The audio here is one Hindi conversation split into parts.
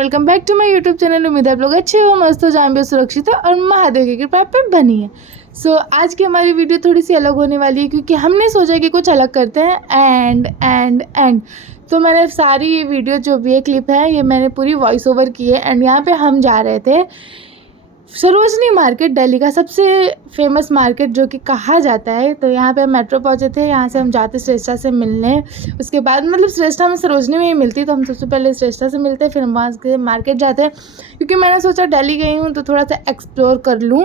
Welcome back to my YouTube channel. उम्मीद है आप लोग अच्छे हो, मस्त हो, जहाँ भी सुरक्षित हो और महादेव की कृपा पे बनी है। सो आज की हमारी वीडियो थोड़ी सी अलग होने वाली है क्योंकि हमने सोचा कि कुछ अलग करते हैं एंड तो मैंने सारी ये वीडियो जो भी है क्लिप है ये मैंने पूरी वॉइस ओवर की है। एंड यहाँ पे हम जा रहे थे सरोजनी मार्केट, दिल्ली का सबसे फेमस मार्केट जो कि कहा जाता है। तो यहाँ पे हम मेट्रो पहुँचे थे, यहाँ से हम जाते श्रेष्ठा से मिलने। उसके बाद मतलब श्रेष्ठा में सरोजनी में ही मिलती, तो हम सबसे पहले श्रेष्ठा से मिलते, फिर हम वहाँ से मार्केट जाते हैं क्योंकि मैंने सोचा दिल्ली गई हूँ तो थोड़ा सा एक्सप्लोर कर लूँ।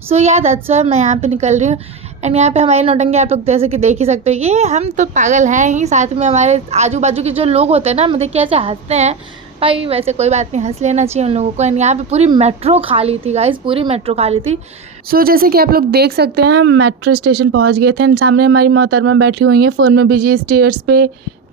सो या दैट्स व्हाई मैं यहाँ पे निकल रही हूँ। एंड यहाँ पे हमारी नौटंकी आप लोग जैसे कि देख ही सकते हो, ये हम तो पागल हैं ही, साथ में हमारे आजू बाजू के जो लोग होते हैं ना, मतलब कैसे हंसते हैं भाई। वैसे कोई बात नहीं, हंस लेना चाहिए उन लोगों को। एंड यहाँ पे पूरी मेट्रो खाली थी गाइस, पूरी मेट्रो खाली थी। सो जैसे कि आप लोग देख सकते हैं हम मेट्रो स्टेशन पहुँच गए थे। एंड सामने हमारी मोहतरमा बैठी हुई है, फ़ोन में बिजी, स्टेयर्स पे।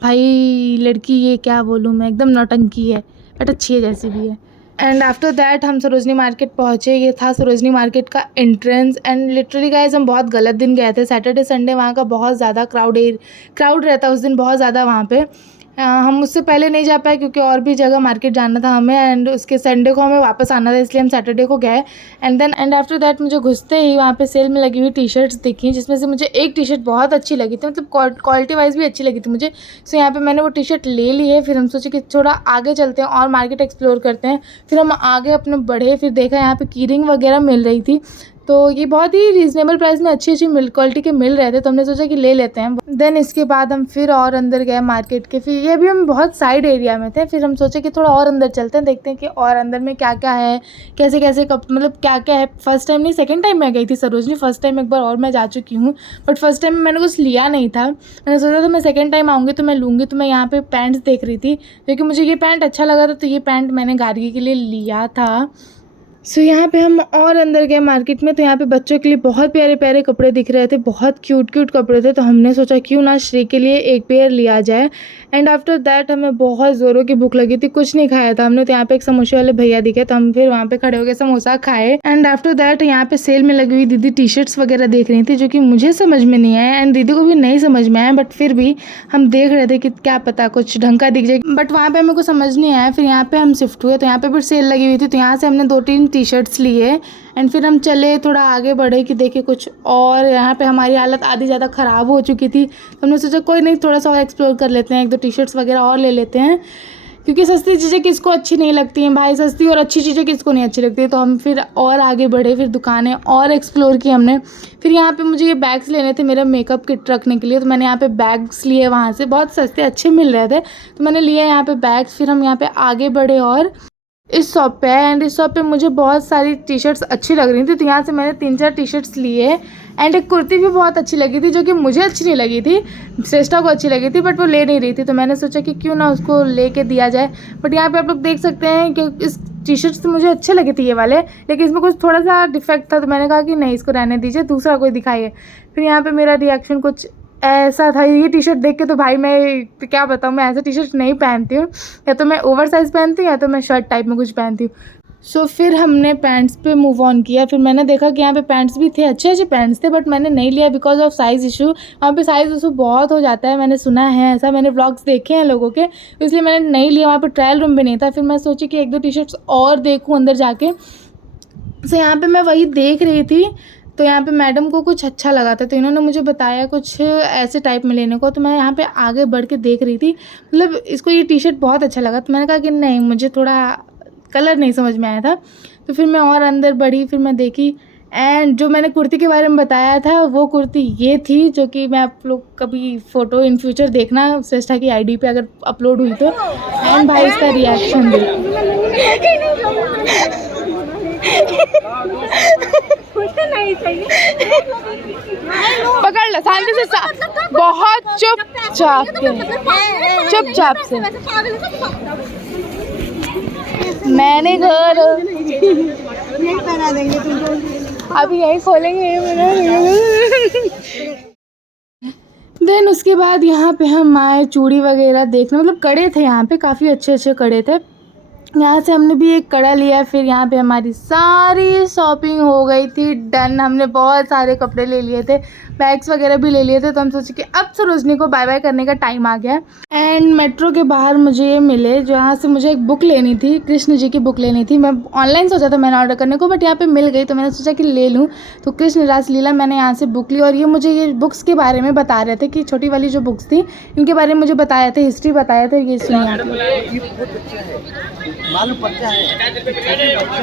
भाई लड़की ये क्या बोलूँ मैं, एकदम नौटंकी है बट अच्छी है जैसी भी है। एंड आफ्टर दैट हम सरोजनी मार्केट पहुँचे। ये था सरोजनी मार्केट का एंट्रेंस। एंड लिटरली गाइस हम बहुत गलत दिन गए थे, सैटरडे संडे वहाँ का बहुत ज़्यादा क्राउड रहता है उस दिन, बहुत ज़्यादा वहाँ पे। हम उससे पहले नहीं जा पाए क्योंकि और भी जगह मार्केट जाना था हमें। एंड उसके संडे को हमें वापस आना था, इसलिए हम सैटरडे को गए। एंड आफ्टर दैट मुझे घुसते ही वहाँ पे सेल में लगी हुई टी शर्ट्स दिखी, जिसमें से मुझे एक टी शर्ट बहुत अच्छी लगी थी, मतलब क्वालिटी वाइज भी अच्छी लगी थी मुझे। सो यहाँ पे मैंने वो टी शर्ट ले ली है। फिर हम सोचे कि थोड़ा आगे चलते हैं और मार्केट एक्सप्लोर करते हैं। फिर हम आगे अपने बढ़े, फिर देखा यहाँ पे की रिंग वगैरह मिल रही थी, तो ये बहुत ही रीज़नेबल प्राइस में अच्छी क्वालिटी के मिल रहे थे, तो हमने सोचा कि ले लेते हैं। देन इसके बाद हम फिर और अंदर गए मार्केट के। फिर ये भी हम बहुत साइड एरिया में थे, फिर हम सोचे कि थोड़ा और अंदर चलते हैं, देखते हैं कि और अंदर में क्या क्या है, कैसे कैसे मतलब क्या क्या है। फर्स्ट टाइम नहीं, सेकंड टाइम मैं गई थी सरोजनी। फर्स्ट टाइम एक बार और मैं जा चुकी हूँ, बट फर्स्ट टाइम मैंने कुछ लिया नहीं था। मैंने सोचा था मैं सेकेंड टाइम आऊँगी तो मैं लूँगी। तो मैं यहाँ पर पैंट्स देख रही थी क्योंकि मुझे ये पैंट अच्छा लगा था, तो ये पैंट मैंने गार्गी के लिए लिया था। सो यहाँ पे हम और अंदर गए मार्केट में, तो यहाँ पे बच्चों के लिए बहुत प्यारे प्यारे कपड़े दिख रहे थे, बहुत क्यूट कपड़े थे। तो हमने सोचा क्यों ना श्री के लिए एक पेयर लिया जाए। एंड आफ्टर दैट हमें बहुत ज़ोरों की भूख लगी थी, कुछ नहीं खाया था हमने। तो यहाँ पे एक समोसे वाले भैया दिखे, तो हम फिर वहाँ पे खड़े होकर समोसा खाए। एंड आफ्टर दैट यहाँ पे सेल में लगी हुई दीदी टी शर्ट्स वगैरह देख रही थी, जो कि मुझे समझ में नहीं आया एंड दीदी को भी नहीं समझ में आया, बट फिर भी हम देख रहे थे कि क्या पता कुछ ढंग का दिख जाए, बट वहाँ पे हमें कुछ समझ नहीं आया। फिर यहाँ पे हम शिफ्ट हुए, तो यहाँ पे फिर सेल लगी हुई थी, तो यहाँ से हमने 2-3 टी शर्ट्स लिए। एंड फिर हम चले, थोड़ा आगे बढ़े कि देखे कुछ और। यहाँ पे हमारी हालत आधी ज़्यादा ख़राब हो चुकी थी, तो हमने सोचा कोई नहीं, थोड़ा सा और एक्सप्लोर कर लेते हैं, 1-2 टी शर्ट्स वगैरह और ले लेते हैं, क्योंकि सस्ती चीज़ें किसको अच्छी नहीं लगती हैं भाई, सस्ती और अच्छी चीज़ें किसको नहीं अच्छी लगती है। तो हम फिर और आगे बढ़े, फिर दुकानें और एक्सप्लोर की हमने। फिर यहाँ पे मुझे ये बैग्स लेने थे मेरा मेकअप किट रखने के लिए, तो मैंने यहाँ पे बैग्स लिए, वहाँ से बहुत सस्ते अच्छे मिल रहे थे, तो मैंने लिए यहाँ पे बैग्स। फिर हम यहाँ पे आगे बढ़े और इस शॉप पे है। एंड इस शॉप पे मुझे बहुत सारी टी शर्ट्स अच्छी लग रही थी, तो यहाँ से मैंने 3-4 टी शर्ट्स लिए। एंड एक कुर्ती भी बहुत अच्छी लगी थी, जो कि मुझे अच्छी नहीं लगी थी, श्रेष्ठा को अच्छी लगी थी, बट वो ले नहीं रही थी, तो मैंने सोचा कि क्यों ना उसको लेके दिया जाए। बट यहाँ पे आप लोग देख सकते हैं कि इस टी शर्ट्स तो मुझे अच्छे लगे थे ये वाले, लेकिन इसमें कुछ थोड़ा सा डिफेक्ट था, तो मैंने कहा कि नहीं, इसको रहने दीजिए, दूसरा कोई दिखाइए। फिर यहाँ पे मेरा रिएक्शन कुछ ऐसा था ये टी शर्ट देख के, तो भाई मैं तो क्या बताऊँ, मैं ऐसा टी शर्ट नहीं पहनती हूँ, या तो मैं ओवर साइज़ पहनती हूँ या तो मैं शर्ट टाइप में कुछ पहनती हूँ। सो फिर हमने पैंट्स पे मूव ऑन किया। फिर मैंने देखा कि यहाँ पे पैंट्स भी थे, अच्छे अच्छे पैंट्स थे, बट मैंने नहीं लिया बिकॉज ऑफ साइज़ इशू। वहाँ पे साइज़ इशू बहुत हो जाता है, मैंने सुना है ऐसा, मैंने व्लॉग्स देखे हैं लोगों के, इसलिए मैंने नहीं लिया। वहाँ पर ट्रायल रूम भी नहीं था। फिर मैं सोची कि 1-2 टी शर्ट्स और देखूँ अंदर जाके। सो यहाँ पर मैं वही देख रही थी, तो यहाँ पे मैडम को कुछ अच्छा लगा था, तो इन्होंने मुझे बताया कुछ ऐसे टाइप में लेने को। तो मैं यहाँ पे आगे बढ़ के देख रही थी, मतलब इसको ये टी शर्ट बहुत अच्छा लगा, तो मैंने कहा कि नहीं, मुझे थोड़ा कलर नहीं समझ में आया था। तो फिर मैं और अंदर बढ़ी, फिर मैं देखी, एंड जो मैंने कुर्ती के बारे में बताया था वो कुर्ती ये थी, जो कि मैं आप लोग कभी फ़ोटो इन फ्यूचर देखना श्रेष्ठा की आईडी पे अगर अपलोड हुई तो। एंड भाई इसका रिएक्शन पकड़ लो शांति से, बहुत चुपचाप से। मैंने घर अभी यही खोलेंगे। देन उसके बाद यहाँ पे हम आए चूड़ी वगैरह देखने, मतलब कड़े थे यहाँ पे, काफ़ी अच्छे अच्छे कड़े थे। यहाँ से हमने भी एक कड़ा लिया। फिर यहाँ पे हमारी सारी शॉपिंग हो गई थी डन। हमने बहुत सारे कपड़े ले लिए थे, बैग्स वगैरह भी ले लिए थे, तो हम सोचे कि अब सरोजनी को बाय बाय करने का टाइम आ गया। एंड मेट्रो के बाहर मुझे ये मिले, जहाँ से मुझे एक बुक लेनी थी, कृष्ण जी की बुक लेनी थी। मैं ऑनलाइन सोचा था मैंने ऑर्डर करने को, बट यहाँ पे मिल गई तो मैंने सोचा कि ले लूँ। तो कृष्ण रासलीला मैंने यहाँ से बुक ली, और ये मुझे ये बुक्स के बारे में बता रहे थे कि छोटी वाली जो बुक्स थी इनके बारे में मुझे बताया थे, हिस्ट्री बताया था। ये सुनिए आप। मालूम पड़ता है छोटे बच्चा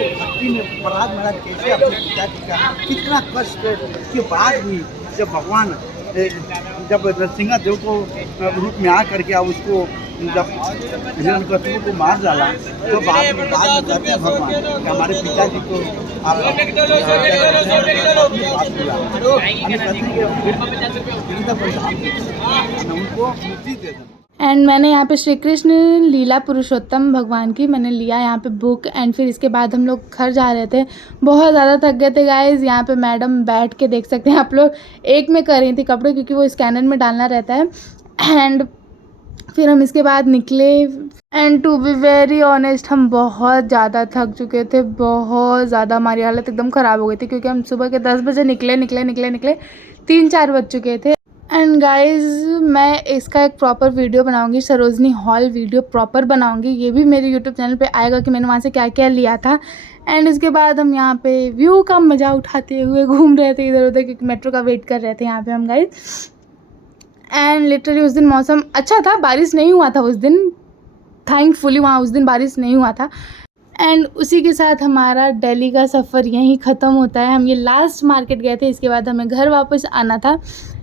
भक्ति में प्रहलाद महाराज कैसे अपने पिताजी का कितना कष्ट के बाद भी जब भगवान जब नरसिंह देव को रूप में आ करके अब उसको जब हिरण्यकशिपु को मार डाला तो बाद में जाते हैं भगवान कि हमारे पिताजी को आप उनको मुक्ति दे दें। एंड मैंने यहाँ पे श्री कृष्ण लीला पुरुषोत्तम भगवान की मैंने लिया यहाँ पे बुक। एंड फिर इसके बाद हम लोग घर जा रहे थे, बहुत ज़्यादा थक गए थे गाइज। यहाँ पे मैडम बैठ के देख सकते हैं आप लोग, एक में कर रही थी कपड़े क्योंकि वो स्कैनर में डालना रहता है। एंड फिर हम इसके बाद निकले। And to be very honest हम बहुत ज़्यादा थक चुके थे, बहुत ज़्यादा हमारी हालत एकदम ख़राब हो गई थी क्योंकि हम सुबह के 10 बजे निकले 3-4 बज चुके थे। एंड गाइज मैं इसका एक प्रॉपर वीडियो बनाऊंगी, सरोजनी हॉल वीडियो प्रॉपर बनाऊंगी, ये भी मेरे यूट्यूब चैनल पे आएगा कि मैंने वहाँ से क्या क्या लिया था। एंड इसके बाद हम यहाँ पे व्यू का मज़ा उठाते हुए घूम रहे थे इधर उधर, क्योंकि मेट्रो का वेट कर रहे थे यहाँ पे हम गाइज। एंड लिटरली उस दिन मौसम अच्छा था, बारिश नहीं हुआ था उस दिन, थैंकफुली वहाँ उस दिन बारिश नहीं हुआ था। एंड उसी के साथ हमारा दिल्ली का सफ़र यहीं ख़त्म होता है। हम ये लास्ट मार्केट गए थे, इसके बाद हमें घर वापस आना था,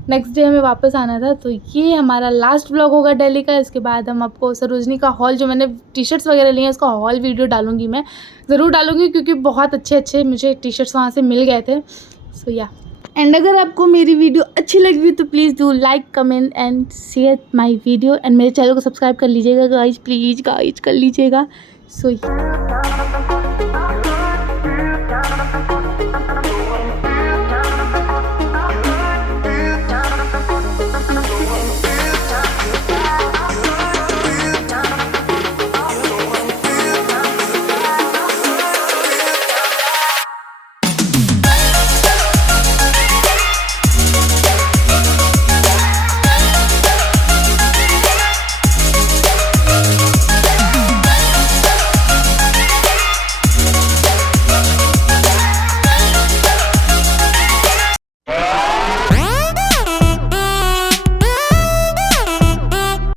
नेक्स्ट डे हमें वापस आना था। तो ये हमारा लास्ट व्लॉग होगा दिल्ली का। इसके बाद हम आपको सरोजनी का हॉल, जो मैंने टी शर्ट्स वगैरह लिए हैं, उसका हॉल वीडियो डालूंगी, मैं ज़रूर डालूंगी क्योंकि बहुत अच्छे मुझे टी शर्ट्स वहाँ से मिल गए थे। सो या, एंड अगर आपको मेरी वीडियो अच्छी लगी तो please do like, comment and share my video. And मेरे चैनल को सब्सक्राइब कर लीजिएगा गाइज, प्लीज़ गाइज कर लीजिएगा। सो